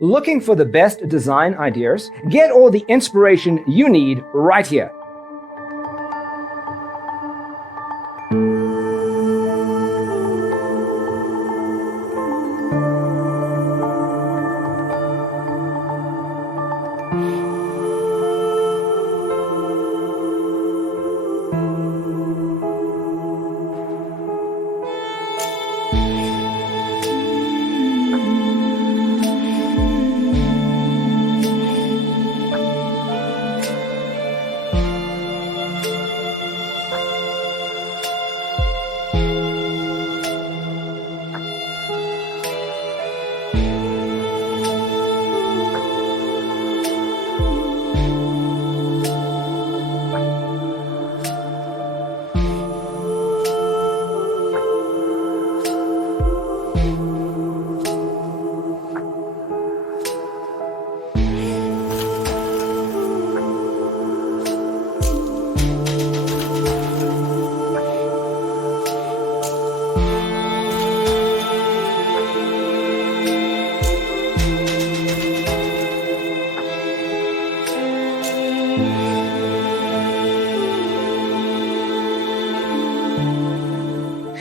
Looking for the best design ideas? Get all the inspiration you need right here.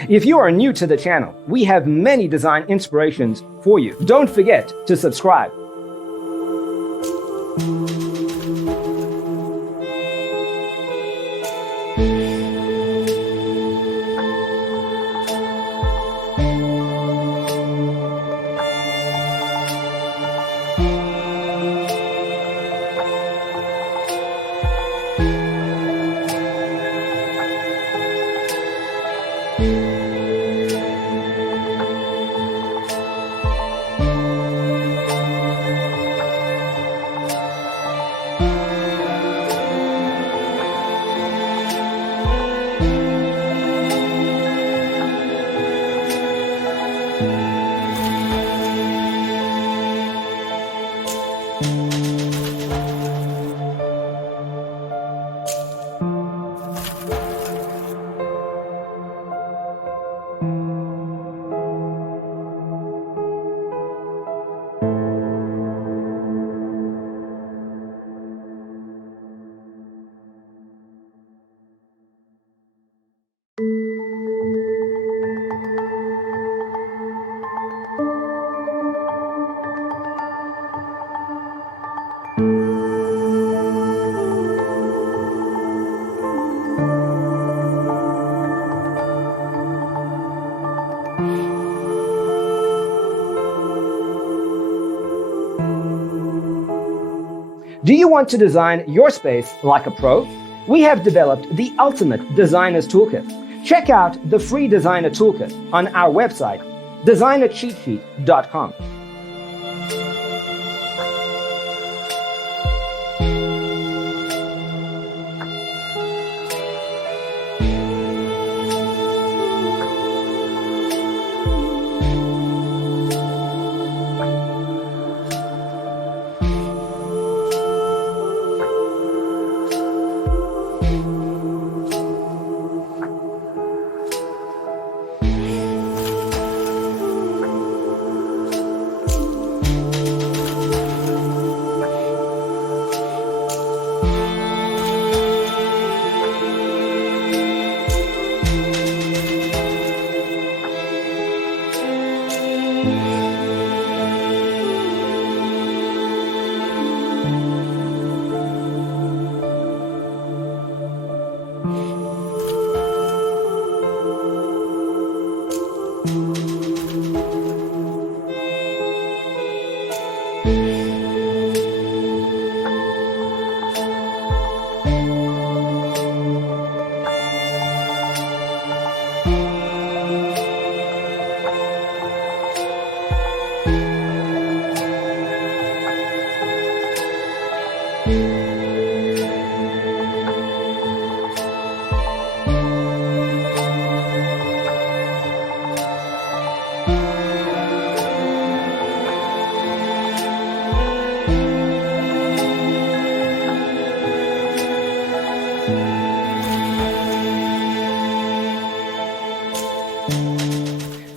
If you are new to the channel, we have many design inspirations for you. Don't forget to subscribe. Do you want to design your space like a pro? We have developed the ultimate designer's toolkit. Check out the free designer toolkit on our website, designercheatsheet.com.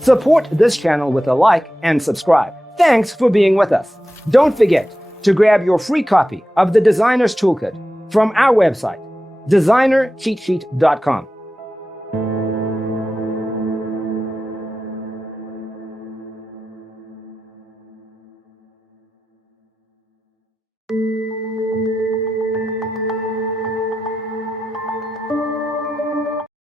Support this channel with a like and subscribe. Thanks for being with us. Don't forget to grab your free copy of the Designer's Toolkit from our website, designercheatsheet.com.